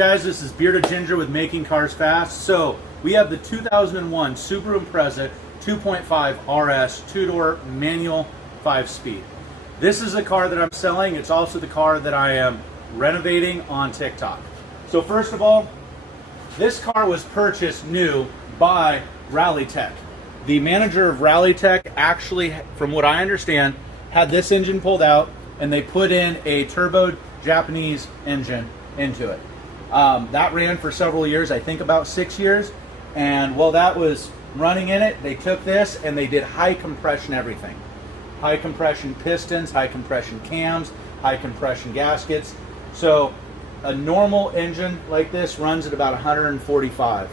Guys, this is Bearded Ginger with Making Cars Fast. So we have the 2001 Subaru Impreza 2.5 RS 2-door manual 5-speed. This is a car that I'm selling. It's also the car that I am renovating on TikTok. So first of all, this car was purchased new by Rallytech. The manager of Rallytech actually, from what I understand, had this engine pulled out and they put in a turbo Japanese engine into it. That ran for several years, I think about 6 years. And while that was running in it, they took this and they did high compression everything. High compression pistons, high compression cams, high compression gaskets. So a normal engine like this runs at about 145.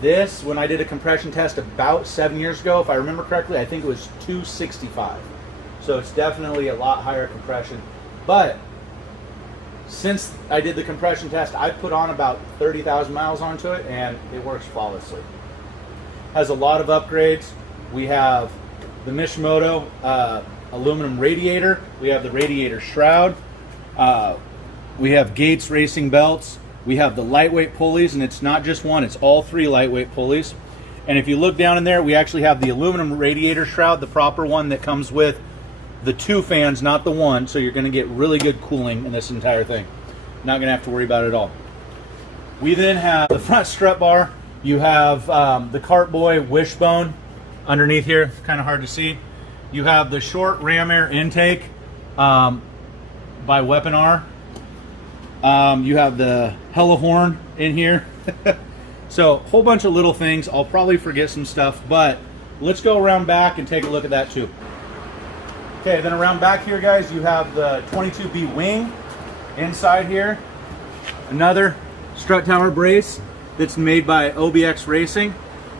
This, when I did a compression test about 7 years ago, if I remember correctly, I think it was 265. So it's definitely a lot higher compression. But since I did the compression test, I put on about 30,000 miles onto it and it works flawlessly. Has a lot of upgrades. We have the Mishimoto aluminum radiator. We have the radiator shroud. We have Gates racing belts. We have the lightweight pulleys, and it's not just one, it's all 3 lightweight pulleys. And if you look down in there, we actually have the aluminum radiator shroud, the proper one that comes with the 2 fans, not the 1, so you're going to get really good cooling in this entire thing. Not going to have to worry about it at all. We then have the front strut bar. You have the Cartboy wishbone underneath here, kind of hard to see. You have the short ram air intake by Weapon R. You have the Hella horn in here. So a whole bunch of little things. I'll probably forget some stuff, but let's go around back and take a look at that too. Okay, then around back here, guys, you have the 22B wing inside here. Another strut tower brace that's made by OBX Racing.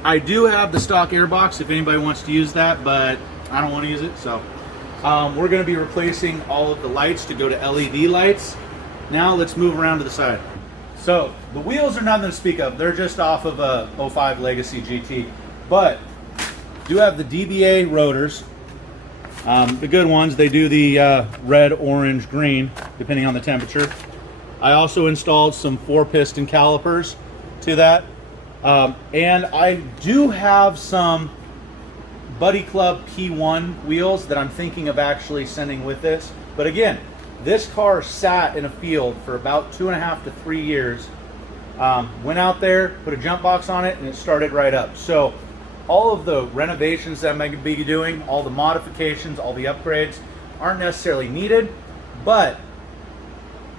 I do have the stock airbox if anybody wants to use that, but I don't want to use it. So we're going to be replacing all of the lights to go to LED lights. Now let's move around to the side. So the wheels are nothing to speak of. They're just off of a 05 Legacy GT, but do have the DBA rotors. The good ones, they do the red, orange, green, depending on the temperature. I also installed some 4-piston calipers to that. And I do have some Buddy Club P1 wheels that I'm thinking of actually sending with this. But again, this car sat in a field for about 2.5 to 3 years. Went out there, put a jump box on it, and it started right up. So all of the renovations that I'm going to be doing, all the modifications, all the upgrades aren't necessarily needed, but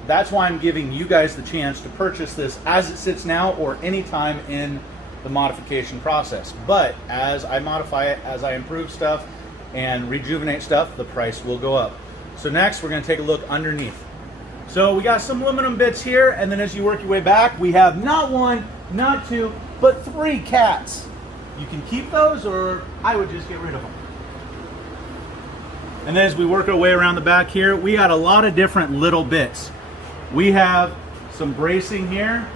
that's why I'm giving you guys the chance to purchase this as it sits now or anytime in the modification process. But as I modify it, as I improve stuff and rejuvenate stuff, the price will go up. So next, we're going to take a look underneath. So we got some aluminum bits here, and then as you work your way back, we have not 1, not 2, but 3 cats. You can keep those, or I would just get rid of them. And then as we work our way around the back here, we got a lot of different little bits. We have some bracing here.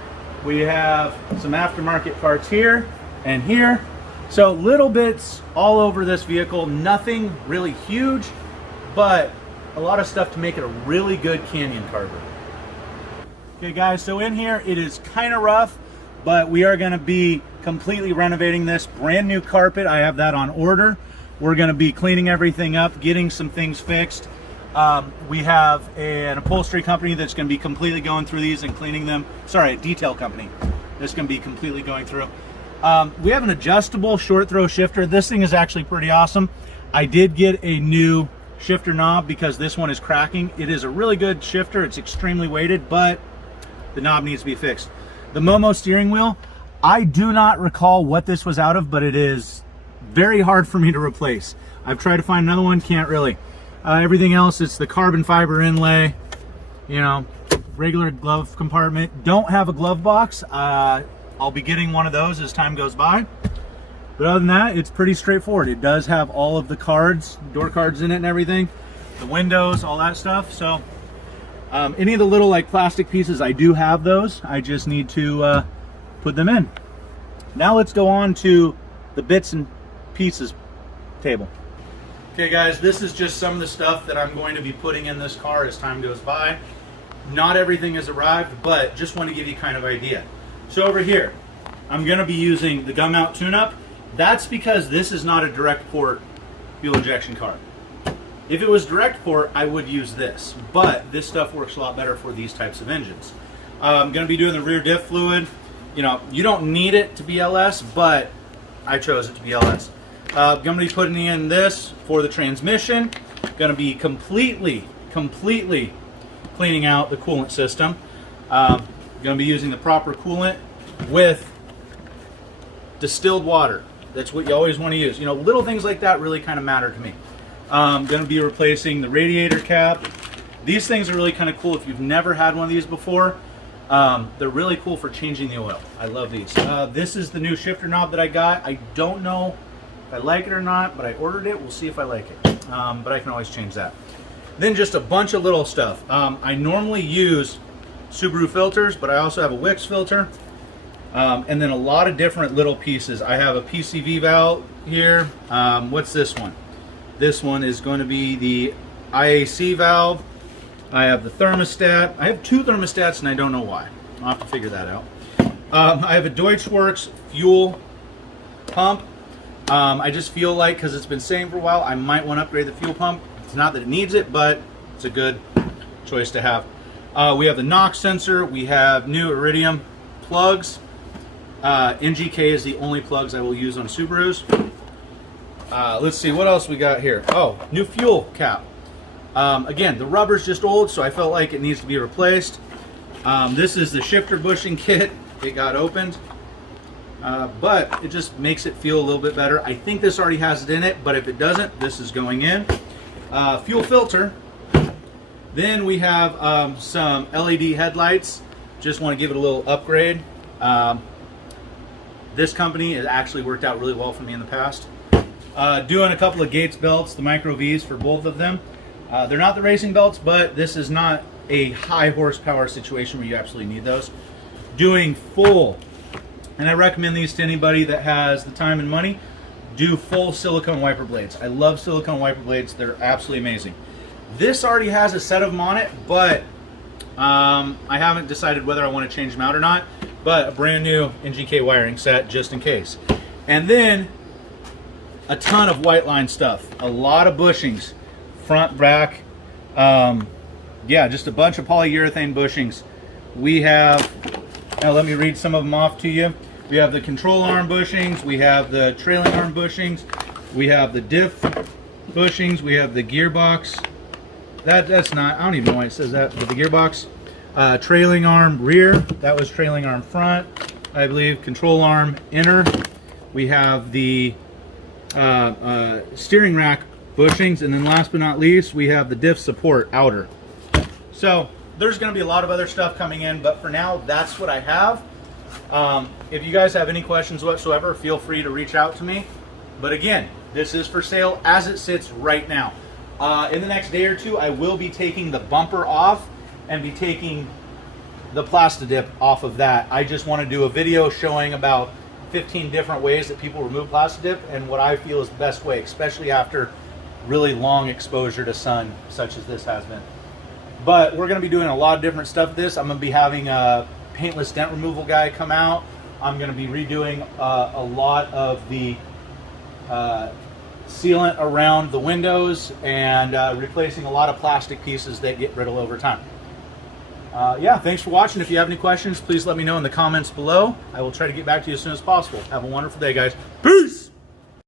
We have some aftermarket parts here and here. So little bits all over this vehicle. Nothing really huge, but a lot of stuff to make it a really good canyon carver. Okay guys, so in here it is kind of rough, but we are going to be completely renovating this. Brand new carpet, I have that on order. We're going to be cleaning everything up, getting some things fixed. We have an upholstery company that's going to be completely going through these and cleaning them. Sorry, a detail company that's going to be completely going through. We have an adjustable short throw shifter. This thing is actually pretty awesome. I did get a new shifter knob because this one is cracking. It is a really good shifter. It's extremely weighted, but the knob needs to be fixed. The Momo steering wheel, I do not recall what this was out of, but it is very hard for me to replace. I've tried to find another one, can't really. Everything else, it's the carbon fiber inlay, you know, regular glove compartment. Don't have a glove box. I'll be getting one of those as time goes by. But other than that, it's pretty straightforward. It does have all of the cards, door cards in it and everything, the windows, all that stuff. So any of the little like plastic pieces, I do have those. I just need to put them in. Now let's go on to the bits and pieces table. Okay guys, this is just some of the stuff that I'm going to be putting in this car as time goes by. Not everything has arrived, but just want to give you kind of idea. So over here, I'm going to be using the gun mount tune-up. That's because this is not a direct port fuel injection car. If it was direct port, I would use this, but this stuff works a lot better for these types of engines. I'm going to be doing the rear diff fluid. You know, you don't need it to be LS, but I chose it to be LS. I'm going to be putting in this for the transmission. Going to be completely cleaning out the coolant system. Going to be using the proper coolant with distilled water. That's what you always want to use. You know, little things like that really kind of matter to me. Going to be replacing the radiator cap. These things are really kind of cool if you've never had one of these before. They're really cool for changing the oil. I love these. This is the new shifter knob that I got. I don't know if I like it or not, but I ordered it. We'll see if I like it. But I can always change that. Then just a bunch of little stuff. I normally use Subaru filters, but I also have a Wix filter. And then a lot of different little pieces. I have a PCV valve here. What's this one? This one is going to be the IAC valve. I have the thermostat. I have two thermostats and I don't know why. I'll have to figure that out. I have a Deutschwerks fuel pump. I just feel like, because it's been sitting for a while, I might want to upgrade the fuel pump. It's not that it needs it, but it's a good choice to have. We have the NOx sensor. We have new Iridium plugs. NGK is the only plugs I will use on Subarus. Let's see, what else we got here? Oh, new fuel cap. Again, the rubber's just old, so I felt like it needs to be replaced. This is the shifter bushing kit. It got opened, but it just makes it feel a little bit better. I think this already has it in it, but if it doesn't, this is going in. Fuel filter. Then we have some LED headlights. Just want to give it a little upgrade. This company has actually worked out really well for me in the past. Doing a couple of Gates belts, the Micro V's for both of them. They're not the racing belts, but this is not a high horsepower situation where you absolutely need those. Doing full, and I recommend these to anybody that has the time and money, do full silicone wiper blades. I love silicone wiper blades. They're absolutely amazing. This already has a set of them on it, but I haven't decided whether I want to change them out or not, but a brand new NGK wiring set just in case. And then a ton of white line stuff, a lot of bushings, front, back, yeah, just a bunch of polyurethane bushings. We have, now let me read some of them off to you. We have the control arm bushings, we have the trailing arm bushings, we have the diff bushings, we have the gearbox. That's not, I don't even know why it says that, but the gearbox. Trailing arm rear, that was trailing arm front, I believe. Control arm inner. We have the steering rack bushings, and then last but not least, we have the diff support outer. So there's going to be a lot of other stuff coming in, but for now, that's what I have. If you guys have any questions whatsoever, feel free to reach out to me. But again, this is for sale as it sits right now. In the next day or two, I will be taking the bumper off and be taking the Plastidip off of that. I just want to do a video showing about 15 different ways that people remove Plastidip and what I feel is the best way, especially after really long exposure to sun such as this has been. But we're going to be doing a lot of different stuff with this. I'm going to be having a paintless dent removal guy come out. I'm going to be redoing a lot of the sealant around the windows and replacing a lot of plastic pieces that get brittle over time. Yeah, thanks for watching. If you have any questions, please let me know in the comments below. I will try to get back to you as soon as possible. Have a wonderful day, guys. Peace!